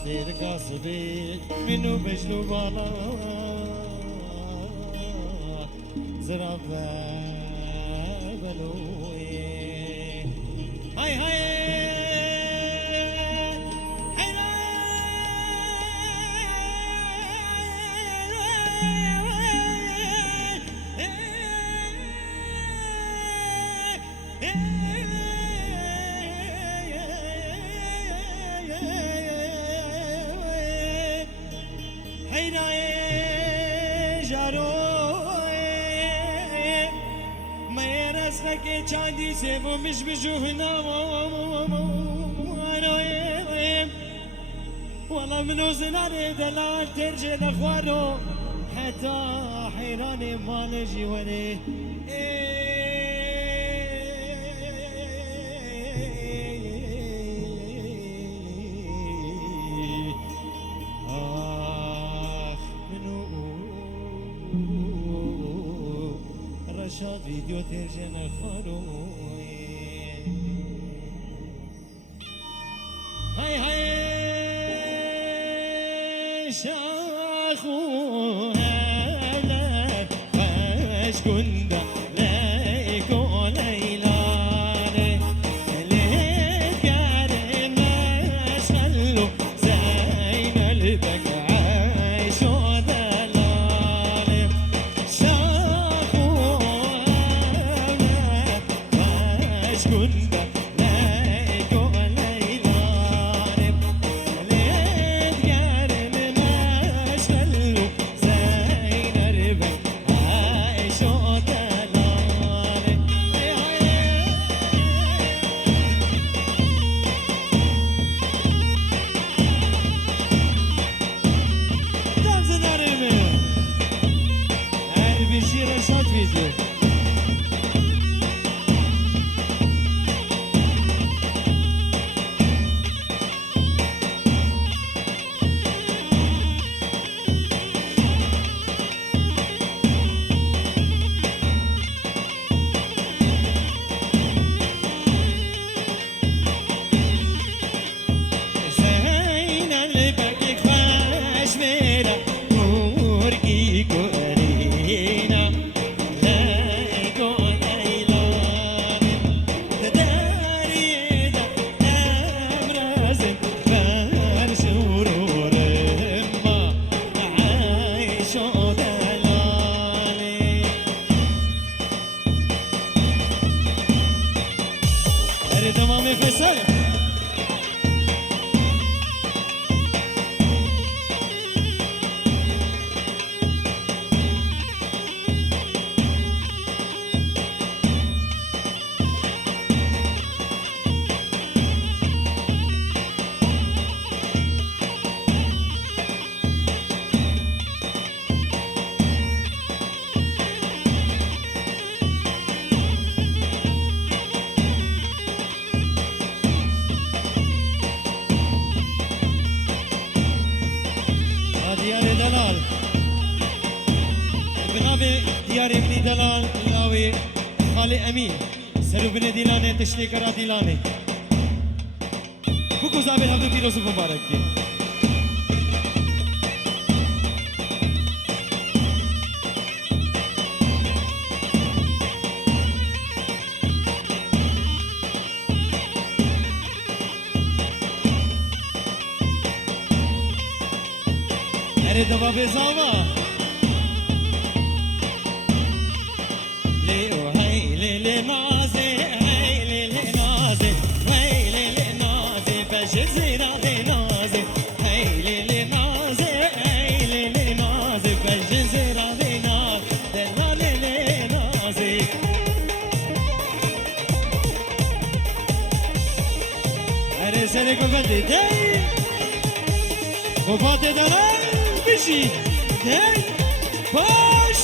دستیر قصبی منو بجلو بالا زراب بلوی های های چندی سبو مش بجوهنا والله منو زناني دلال ترجي لخوانو حتى حيراني ما نجي وني رشاد فيديو ترجينا خروي هاي هاي شاخو هلا فاش كندا ليكو ليلاني ليت كارم اشغلو زين البك عايشو دلالي شاخو كندا ليكو ليلاني ليت كارم اشغلو زين البك عايشو دلالي دام زنارمي هل بيشي رشاد فيديو زين البك فاش ميرا نوركي كورينا ليكو ليلاني تداري دا امرازم فارش ورور ما عايشو دلالي اريد مامي فيصل ديار دلال بنابي ديار ابن دلال لاوي خالي امين سلو بن ديلاني تشتيك را ديلاني بكو زابل هبدو کی روز مبارک کی ارے دبا بزاوا لے او ہائی لے لے نازے ہائی لے لے نازے ہائی لے لے نازے بش زیرا دے نازے ہائی لے لے نازے ہائی لے لے نازے بش زیرا دے نازے لے لے نازے ارے سرے کو بندے دے کو باتے دلال بشي داي باش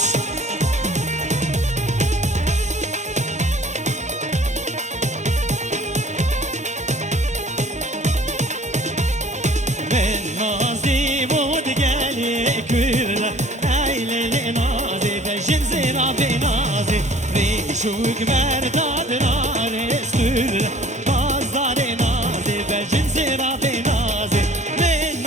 من نازي بود قالي كرلا هاي ليلي نازي بجن زينا بنازي ريشو كبر داد نار استرلا بازار نازي بجن زينا بنازي من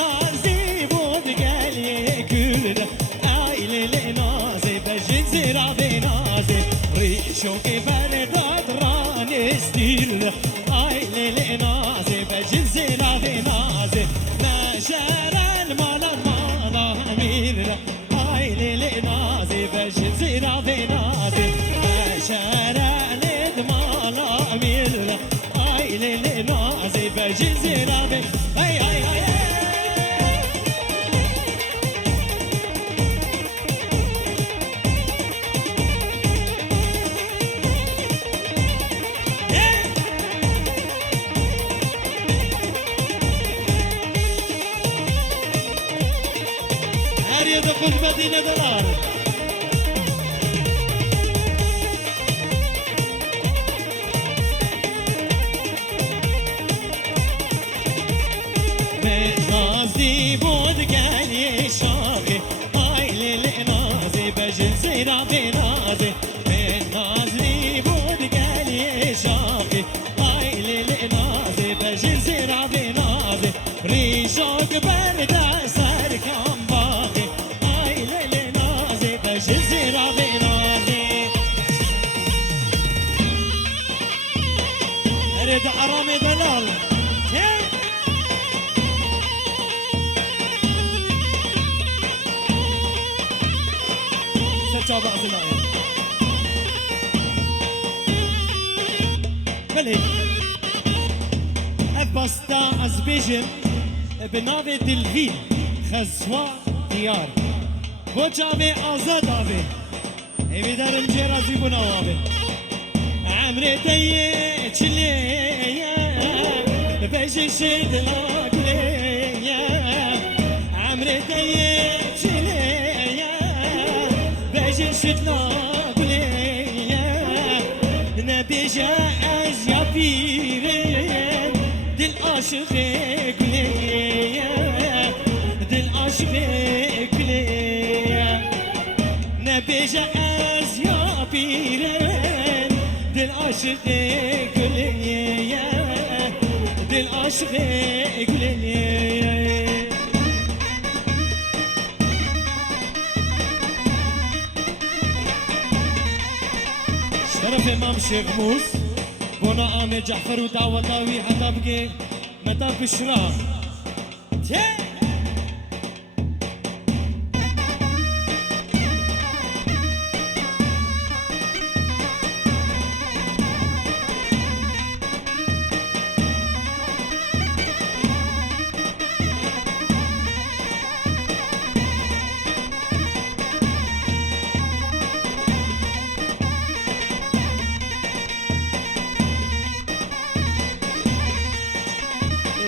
ده قطب دين دلال نازي بود قال يشاغي هاي للنازي بجل زيرا بنازي نازي بود قال يشاغي هاي للنازي بجل زيرا بنازي ريشوك بردا سر كم باغي هاي للنازي بجل زيرا بنازي اريد عرامي دلال جابع زلايا بلي ابستا ازبيجن بنافي دلفين خزوا ديار بوجابي ازاد ابي ايوي دار الجيرا زيبونا وابي عمري تيه تشليا بيجي شد لاكليا عمري تيه شدنا قليا نبيجا از يا بيرين دل عاشق قليا دل عاشق قليا نبيجا از يا بيرين دل عاشق قليا دل عاشق قليا شرف امام شيخ موس بونا آمي جعفر ودعوة طاوي حتى بقي متى بشرا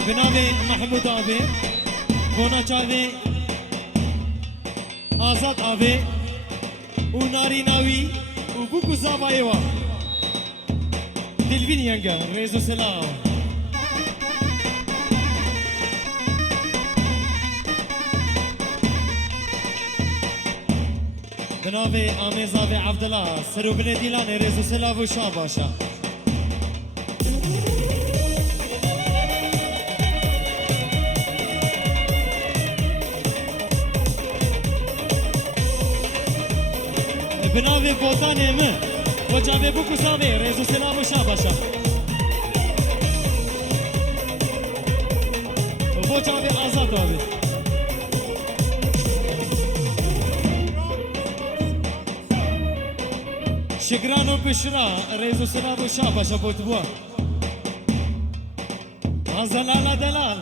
بنابي محمود آبي بونا چاوي آزاد آبي و ناري ناوي و بوكو زابايوا دلوين ينگا ريزو سلام بنابي آمي زابي عبدالله سرو بن ديلان ريزو سلام و شاباشا بنابي بوطاني من وجابي بوكو سامي ريزو سلام وشاباشا وجابي آزاد آبي شكران وبشرا ريزو سلام وشاباشا بوتبوا زلالة دلال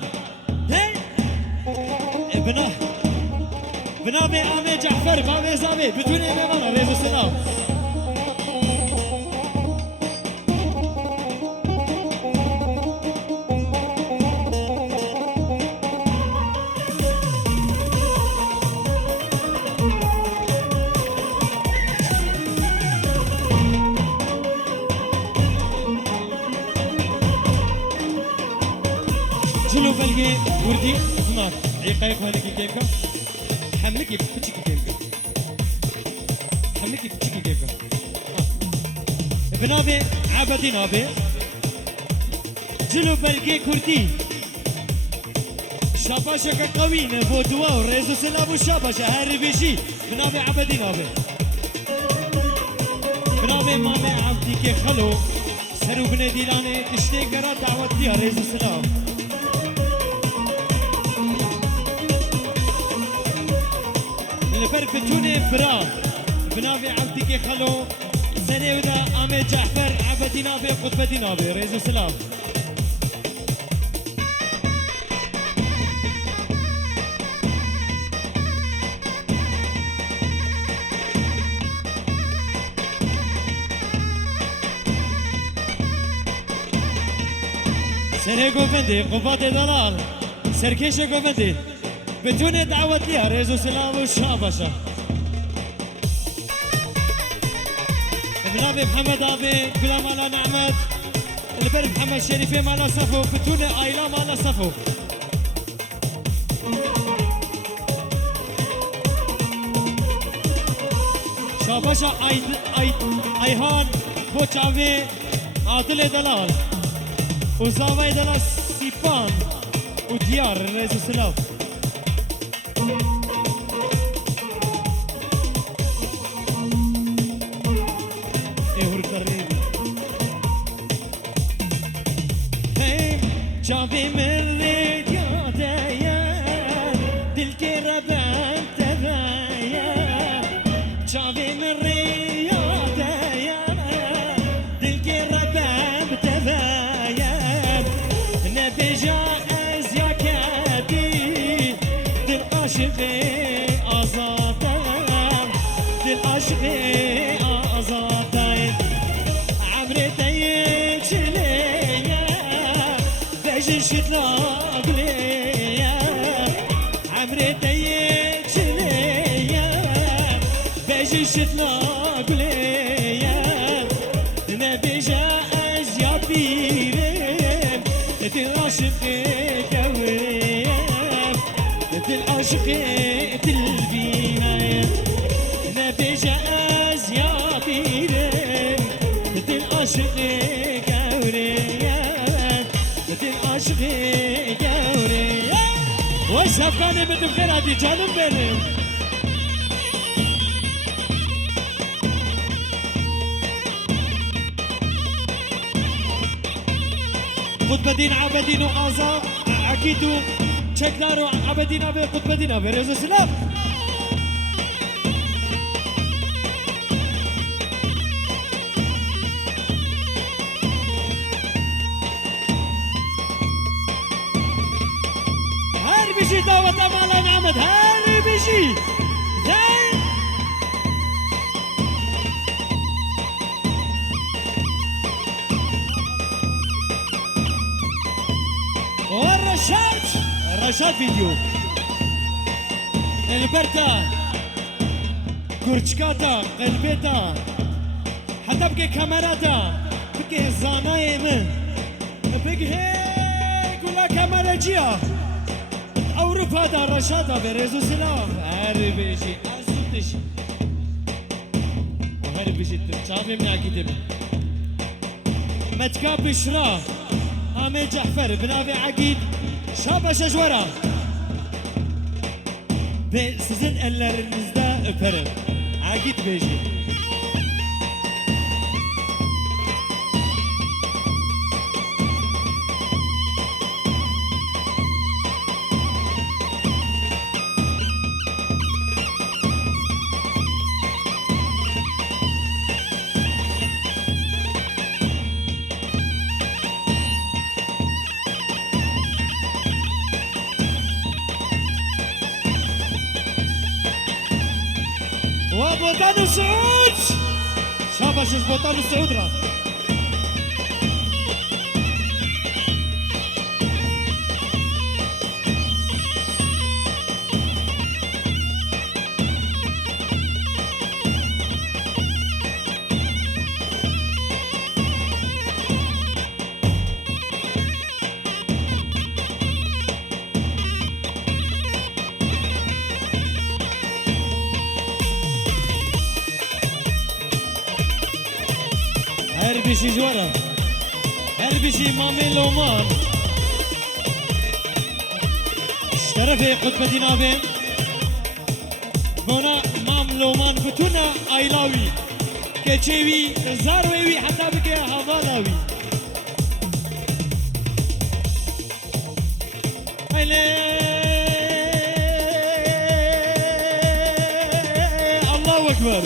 بنابي آمي جعفر بابي زابي بدون إمامنا ريزو السلام جلو بلغي وردي زنار عيقايق هنكي كيكا حملكي بتشكي كيكا حملكي بتشكي كيكا بنابي عبدي نابي جلو بلغي كردي شاباشا قوين بودوا وريزو سلام وشاباشا هربيشي بنابي عبدي نابي بنابي مامي عبدي كي خلو سرو بن ديلاني تشتي قرا دعوتي ريزو سلام الفرق بتوني برا بنابي عبدي كي خلو سنة ودا آمي جعفر عبدي نابي قطبتي نابي ريزو سلام سنة قوفندي قوفاتي دلال سركيشة قوفندي بدون دعوة ليها ريزو سلام والشابشة ابن ابي محمد ابي كلام على نعمت البر محمد شريفي مالا صفو بدون ايلا مالا صفو شابشة ايهان بوچاوي عادل دلال وزاوي دلال سيبان وديار ريزو سلام شافي من ريد يا ديان دلكي ربان تبايا شافي من ريد يا ديان دلكي ربان تبايا نبي جائز يا كابي دل عاشقي أزادا دل عاشقي أزادا عمري تيجي ليا شتلاق ليا عمري ديك ليا بيجي شتلاق ليا نبي جائز يا بيرم تلعشق كوريا تلعشق تلبينا نبي جائز يا بيرم تلعشق كوريا عشقي جوري وش هفاني بتفكر هدي جانم بيني قطب دين عبدين وآزا عكيدو شكلارو عبدين أبي قطب دين أبي ريزو سلام بيجي دعوة أمال نعمت هاري بيجي زين والرشاد فيديو البرتا كورتشكاتا قلبيتا حتى بقي كاميراتا بقي زاناي من بقي هيك ولا كاميرا جيا أوروبا دا رشادا بريزو سلام هاري بيجي أزودش وهاري بيجي تشافي من عكيتب متكا بشرا أمي جحفر بن أبي عقيد شابا شجورا بسزن ألا رنزدا فرم عقيد بيجي وبوطان السعود شاباش بوطان السعود راه هربشي جورا هربشي مامي لومان اشترفي قطب دينابين بونا مام لومان بتونا ايلاوي كتشيوي زاروي حتى بكي هافالاوي الله اكبر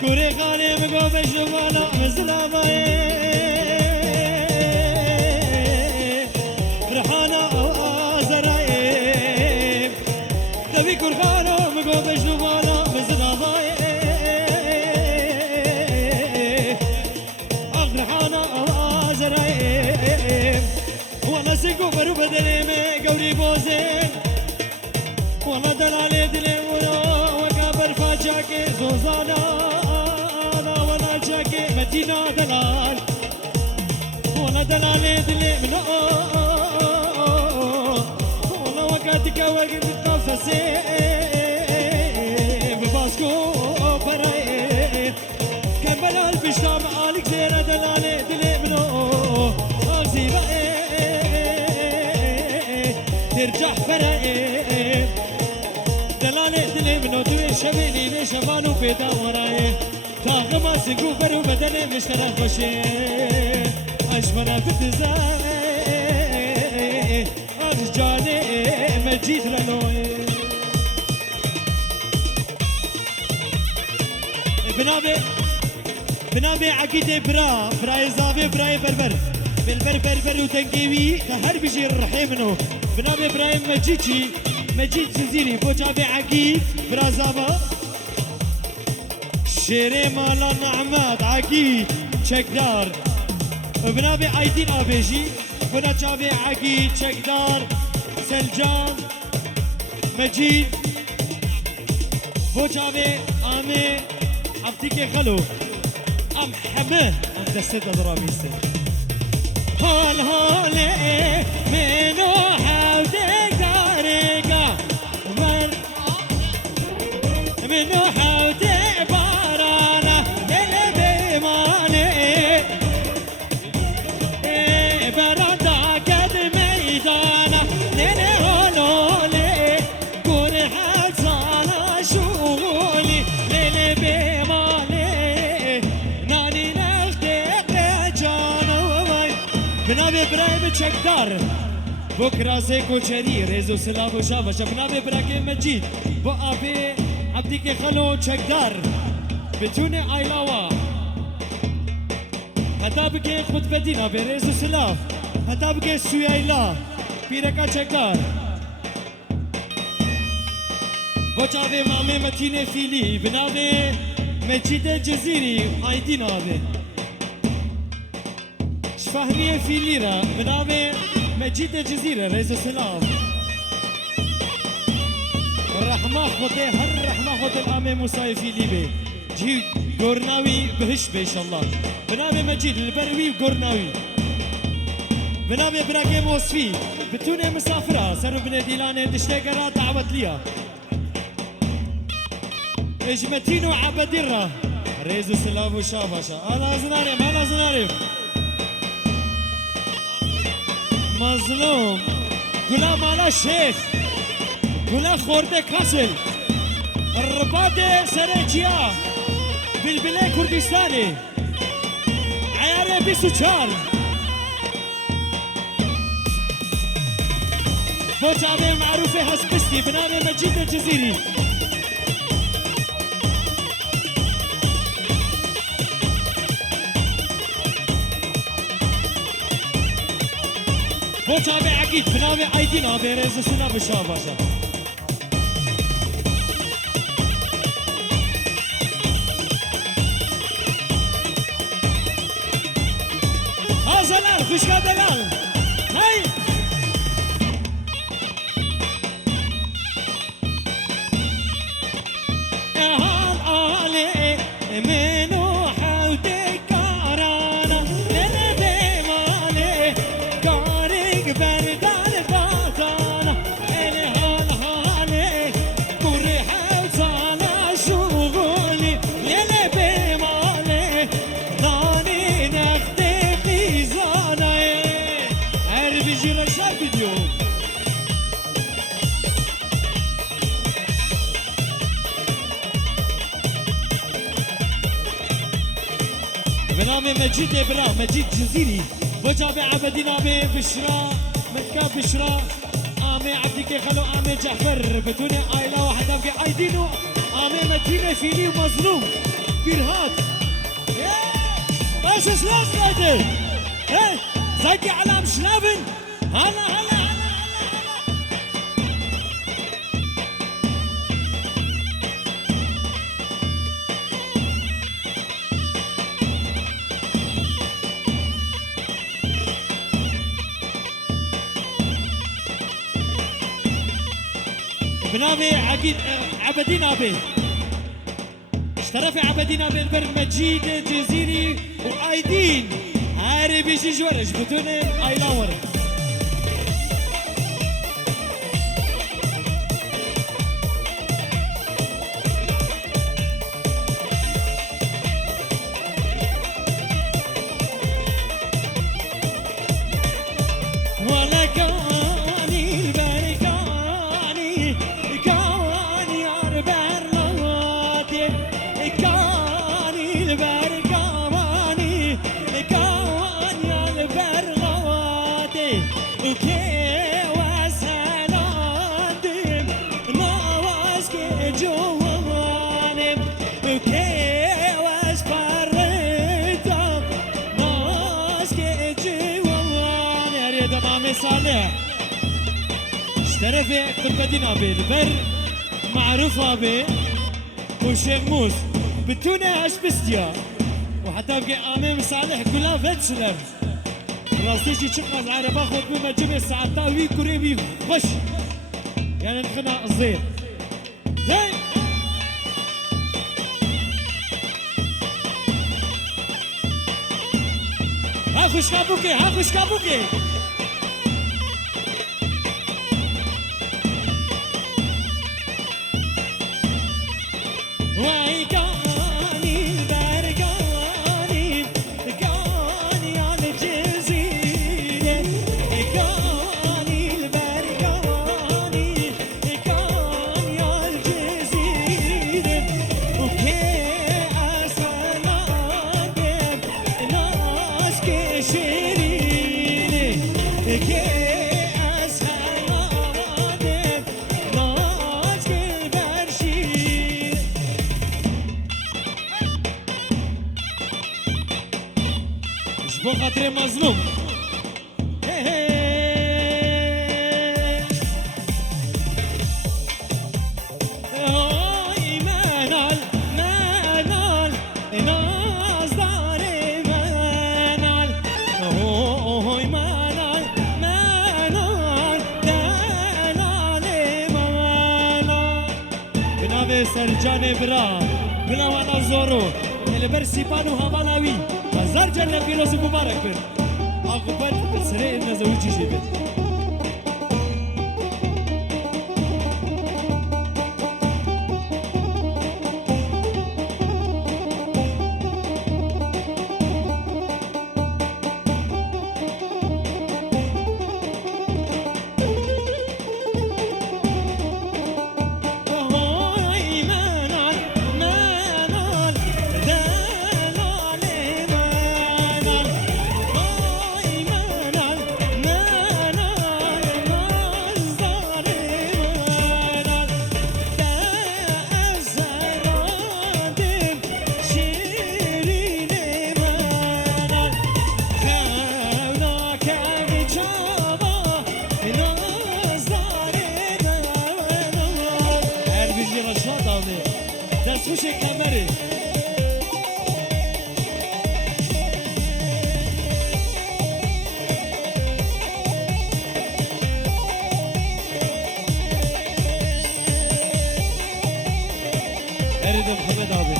كوري خالي بقو بشمالا مزلامي رحانا آزرائي تبي كورخانا بقو بشمالا مزلامي رحانا آزرائي وانا سيكو برو بدلي مي قوري بوزي والله دلالي دلي وكابر فاجاكي زوزانا انا ولا جاكي مدينة دلال والله دلالي دلي من والله وقتك وقت التنفسي بباسكو براي كمل البشتام عليك زيرة دلالي دلي من اغزي بقى ترجع براي دلالي دلي منو توي شبيني ليش مانو بيدا وراي تاغما سنقو برو بدني مشترك بشي اشمنا بتزاي ارجاني مجيد لنوي بنابي عقيدة براي زافي براي بربر بالبربر وتنقيوي كهر بيجي الرحيم منو بنابي براي مجيد زنزيري بوجابي عقيد برازابا شيري مالا نعمات عقيد شكدار بنابي عيدين ابيجي بنجابي عقيد شكدار سلجان مجيد بوجابي امي عبديك خلو ام حماه انت ست ضراميسه هول هولي منو حاودك داريقا منو حاودك بارانا للبي مالي برادا قد ميدانا للي هولولي قول حزانا شغولي للبي مالي ناني نختيق جانا بنابي برايم تشكدار بكرة زيكو جري ريزو سلام وشافة بنابي براكي مجيد بو أبي عبديك خلو تشكدار بتوني ايلاوا هتا بكي خود بدينا بريزو سلاف هتا بكي سويايلا بيركا تشكدار بو جابي مامي متيني فيلي بنابي مجيد الجزيري عايدين أبي فهمية في ليرة بنابي مجيد الجزيرة رئيس السلام الرحمة خطي هر رحمة خطي الآمي موسى في ليبي جي قرناوي بهش بيش الله بنابي مجيد البروي وقرناوي بنابي براكي موصفي بتوني مسافرة سرو بن ديلاني دشتاقرا دعوت ليا اجمتينو عبديرة رئيس السلام وشاباشا أنا زناريم أنا زناريم مظلوم قولا مالا شيخ قولا خورده كاسل الرباطة سريجيا بالبلاي كردستاني عياري بيسو چار بوچابي معروفة هسبستي بنامي مجيد الجزيري بوچابي عقيد بنامي عايدين ابي ريز سنا بشاباشا هازلال خوشكا دلال هاي اهال آلي منو حودي كارانا لنبي مالي كاريك بردان باتانا الهال هالي كوري حوصانا شغولي لنبي مالي ناني نختي ميزانا عربي جيرا شاب فيديو بنامي مجيد إبرام مجيد جزيري وجابي عبدي نامي بشرى متكا بشرى آمي عبدك خلو آمي جعفر بتوني آيلا واحد أبقي عايدينو آمي متينة فيني ومظلوم بيرهات بس سلاس رايدر ايه زكي على مشلافن هلا هلا بنابي عقيد عبدين ابي اشترفي عبدين ابي البر مجيد جزيري وايدين هاري بيجي جورج بدون ايلاور ولا كاني البركاني كاني اربر لواتي كاني البركاني كاني اربر لواتي وكي وسهلاتي نواس كي جواني وكي وسفرتك ناس كي جواني اريد امامي صالح اشترفي بالمدينة بالبر معروف ابي وشيخ موس بتونة اش بستيا وحتى بقي امام صالح كلها فيتشلر راستيشي تشقز عرب اخذ بما جمع ساعتاوي كريبي خش يعني نخنا الزير زي ها خش كابوكي ها خش كابوكي واي كاني البركاني كاني على الجزيرة كاني البركاني كاني على الجزيرة وكي أسلاتي ناس كشيرين كي أسلاتي ناس كبرشين بو خاطري مظلوم هاي منال منال ناس داري منال هاي منال منال دلالي منال بنابي سرجاني برا بلا وانا زورو البرسي بانو هامالاوي هزار جنة فيروز مبارك بن عقبت سريع النزوجي جيبت Sushi kameri. Erid Muhammed abi.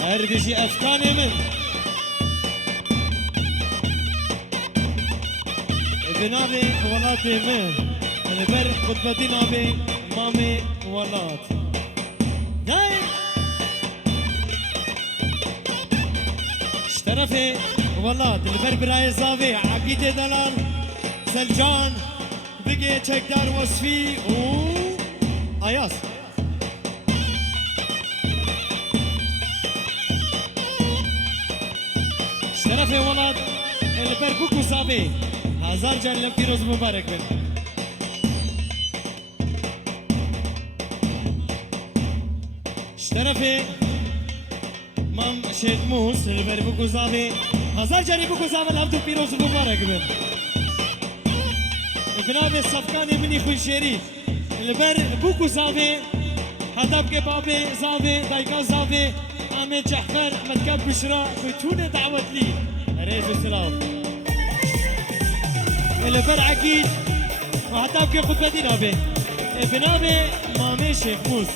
هربجي أفكاني من بنابي ولاتي من أنا بر خطبتي نابي مامي ولات جاي اشترفي ولات البر براي زاوي عقيد دلال سلجان بقي تشكدار وصفي و اياس شرف ولاد البربوك وصابي هزار جل فيروز مبارك بن شرف مام شيخ موس البربوك وصابي هزار جل بوك وصابي العبد فيروز مبارك بن بنابي الصفقاني مني خوي شيري البربوك وصابي هدب کے بابے زاوے دایکا زاوے آمد جحفر مدکب بشرا فتون دعوت لي رئيس السلام البر عقيد وهدب کے خطبة دي نابي بنابي مامي شيخ موس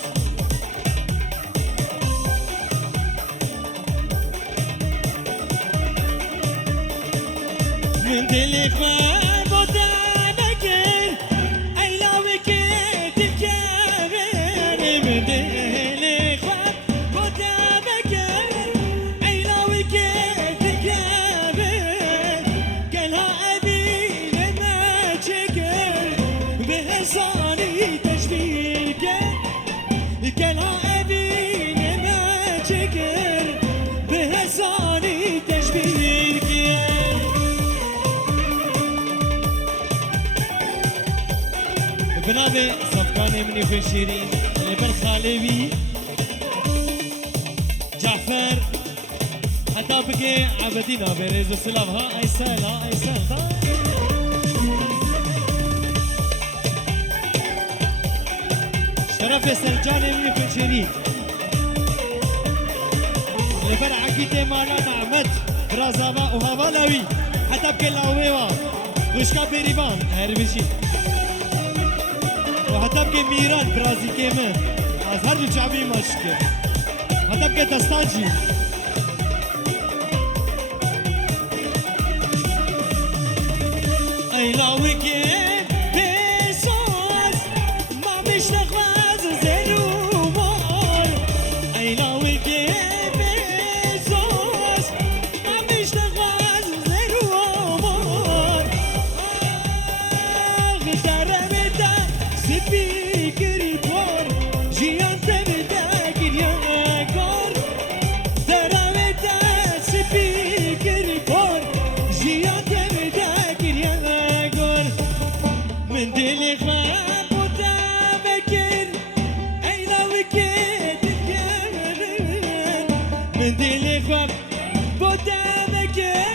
من دل خواه بودا بکر ایلاوی که دل خواب بودا بکر ایلاوی که تکبر گلها ابی لما چکر به حسانی تشبیر کر گلها ابی لما چکر به حسانی تشبیر کر بنابي صفقاني مني في شيرين لبر خالوي جعفر حتى بقي عبدينا بريز السلام ها ايسال ها ايسال شرف سرجاني مني في شيرين لبر عقيدة مانا نعمت برازابا وهوالاوي حتى بقي لاويوا وشكا بريبان هربشي وحتى بقى ميران برازي كمان أظهر له شعبي مشكل حتى بقى دستانجي أي لاوي كيف بيسوس ما بيشتغل زيرو مور أي لاوي كيف بيسوس ما بيشتغل زيرو مور غشترمتا سبيكري بور جيان تبدا كريا كور ترمتا سبيكري بور جيان تبدا كريا كور من دلي خواب بودا بكر ايلا وكيت الكامل من دلي خواب بودا بكر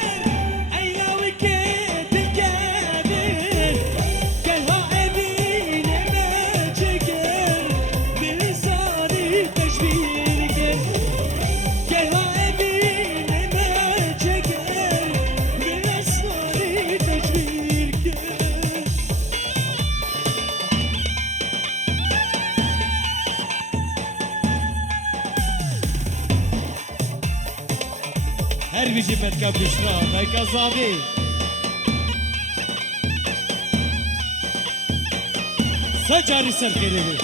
ايلا وكيت الكامل كلها ابي لما شكر بلساني تشبير كلها ابي لما شكر بلساني تشبير هر بيجي بدك بشرا هيك صافي سجاري سركري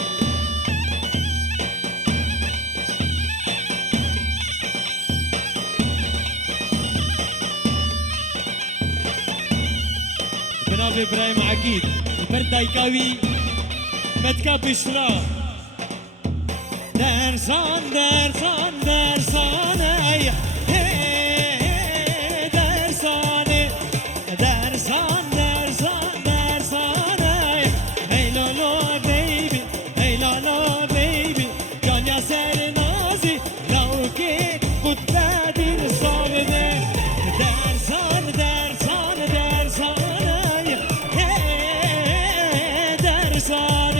جناب ابراهيم عقيد البردايكاوي بدك بشرا درسان درسان درسان اي درسان درسان درسان درسان اي hey lolo baby hey lolo baby can ya ser nazi lauke kutbadir savde dersan dersan dersan ay hey dersan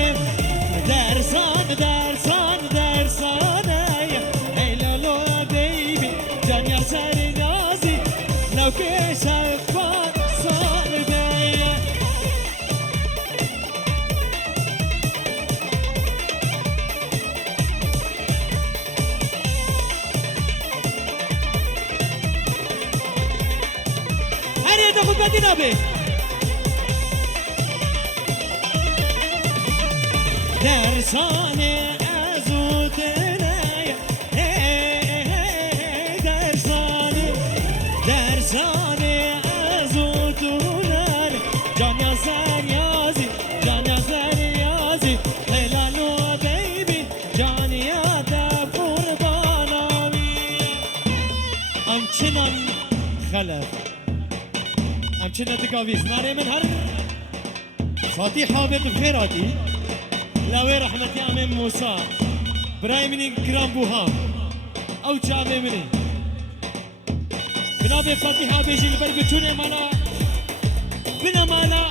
dersan dersan dersan ay hey lolo baby can ya ser nazi lauke şafat savde هري تاخد بدينا به درسانه ازوتنا درسانه درسانه ازوتنا can yazar yazi can yazar yazi helal o baby can ya da kurban abi amçınan خلف ام چنه دقاویز ناره من هر خاطی حابط بخیراتی لوی رحمتی امین موسى برای منی گرام بوها او چاوه منی بنابه فاتحه بیجی لبر بچونه مالا بنا مالا